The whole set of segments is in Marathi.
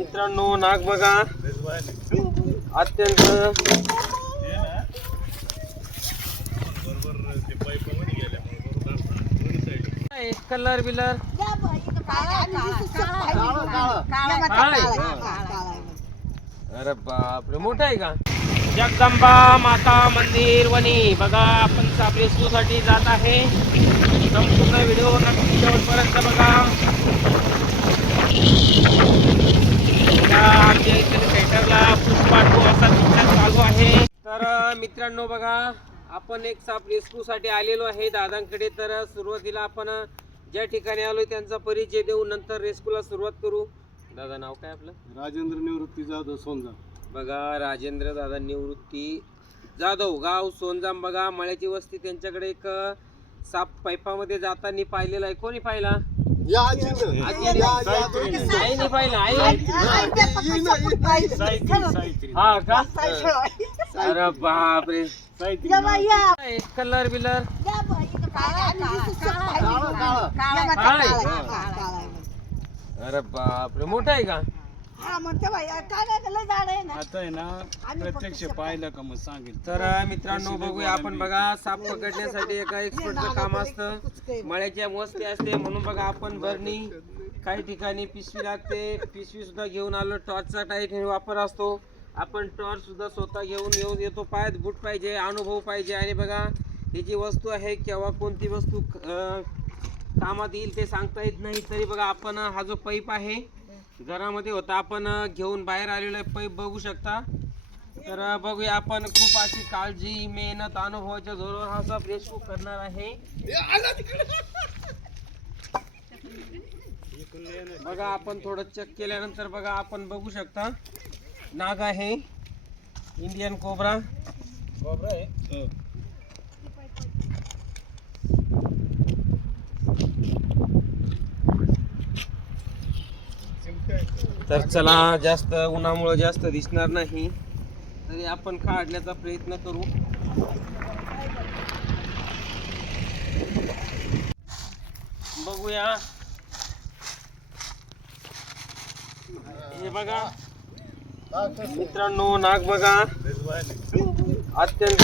मित्रांनो नाग बघा. अत्यंत कलर बिलर. अरे बापरे मोठं आहे का? जगदंबा माता मंदिर वणी. बघा आपण सापरे साठी जात आहे. संपूर्ण व्हिडिओ नक्की शेवटपर्यंत बघा बघा, आमच्या इथे थिएटरला पुष्पा टू असा पिक्चर चालू आहे तर अं, मित्रांनो बघा आपण एक साप रेस्क्यू साठी आलेलो आहे दादांकडे. तर सुरुवातीला आपण ज्या ठिकाणी आलोय त्यांचा परिचय देऊ नंतर रेस्क्यूला सुरुवात करू. दादा नाव काय आपलं? राजेंद्र निवृत्ती जाधव सोनजा बघा राजेंद्र दादा निवृत्ती जाधव गाव सोनजाम बघा. मळ्याची वस्ती त्यांच्याकडे एक साप पाईपामध्ये जाताना पाहिलेला आहे. कोणी पाहिला? या आजीनं. आजीनं. या आजी- आईने पाहिला आई हा का अरे बापरे कलर बिलर अरे बापरे मोठा आहे का आता आहे ना प्रत्यक्ष पाहिलं का मग सांगेल. तर मित्रांनो बघूया आपण बघा साप पकडण्यासाठी एका एक्सपर्टचं काम असतं. मळ्याच्या वस्ती असते म्हणून बघा आपण बरणी काही ठिकाणी पिशवी लागते. पिशवी सुद्धा घेऊन आलो टॉर्चचा टाईट हे वापर असतो. आपण टॉर्च सुद्धा स्वतः घेऊन येऊन येतो. पायात बूट पाहिजे अनुभव पाहिजे. आणि बघा ही जी वस्तू आहे केव्हा कोणती वस्तू अं, कामात येईल ते सांगता येत नाही. तरी बघा आपण हा जो पाईप आहे घरामध्ये होता. आपण घेऊन बाहेर आलेलो आहे. पाईप बघू शकता. तर बघूया आपण खूप अशी काळजी मेहनत अनुभवाच्या जोरावर हा सब रेस्क्यू करणार आहे. बघा आपण थोडं चेक केल्यानंतर बघा आपण बघू शकता. नाग आहे. इंडियन कोबरा तर चला जास्त उन्हामुळं जास्त दिसणार नाही. तरी आपण काढण्याचा प्रयत्न करू. बघूया. हे बघा. मित्रांनो नाग बघा. अत्यंत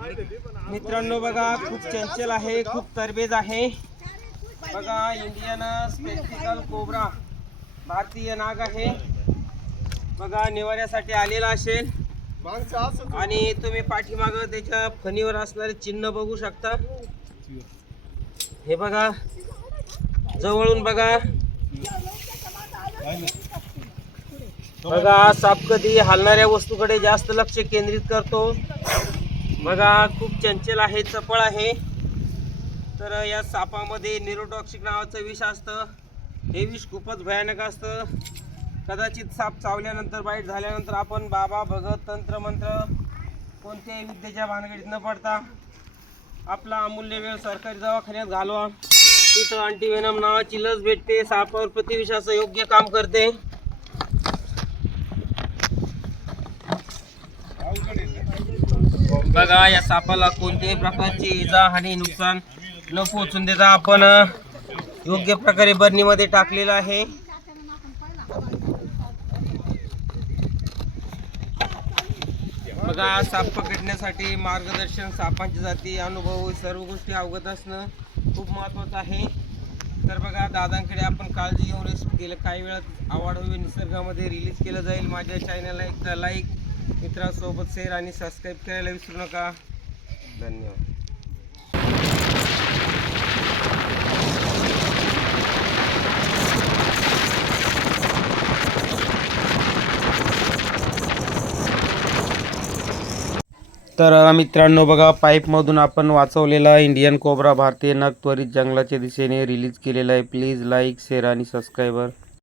मित्रांनो बघा खूप चंचल आहे खूप तरबेज आहे. बघा इंडियन स्पेक्टिकल कोबरा भारतीय नाग आहे. बघा निवाऱ्यासाठी आलेला असेल. आणि तुम्ही पाठीमाग त्याच्या फणीवर असणारे चिन्ह बघू शकता. हे बघा जवळून बघा. बघा साप कधी हलणाऱ्या वस्तूकडे जास्त लक्ष केंद्रित करतो. बघा खूप चंचल आहे चपळ आहे. तर या सापामध्ये निरोटॉक्सिक नावाचं विष असतं. हे विष खूपच भयानक असतं. कदाचित साप चावल्यानंतर बाईट झाल्यानंतर आपण बाबा भगत तंत्र मंत्र कोणत्याही विद्येच्या भानगडीत न पडता आपला अमूल्य वेळ सरकारी दवाखान्यात घालवा. तिथं अँटीवेनम नावाची लस भेटते. सापावर प्रतिविषाचं योग्य काम करते. बघा या सापाला कोणत्याही प्रकारची इजा हानी नुकसान न पोहोचून देता आपण योग्य प्रकारे बरणीमध्ये टाकलेलं आहे. बघा साप पकडण्यासाठी मार्गदर्शन सापांची जाती अनुभव सर्व गोष्टी अवगत असणं खूप महत्त्वाचं आहे. तर बघा दादांकडे आपण काळजी घेऊन रेस्क्यू केलं काही वेळात आवड निसर्गामध्ये रिलीज केलं जाईल. माझ्या चॅनलला एक लाईक मित्रांसोबत शेअर आणि सबस्क्राईब करायला विसरू नका. धन्यवाद. तर मित्रांनो बघा पाईपमधून आपण वाचवलेला इंडियन कोबरा भारतीय नग त्वरित जंगलाच्या दिशेने रिलीज केलेला आहे. प्लीज लाईक शेअर आणि सबस्क्रायबर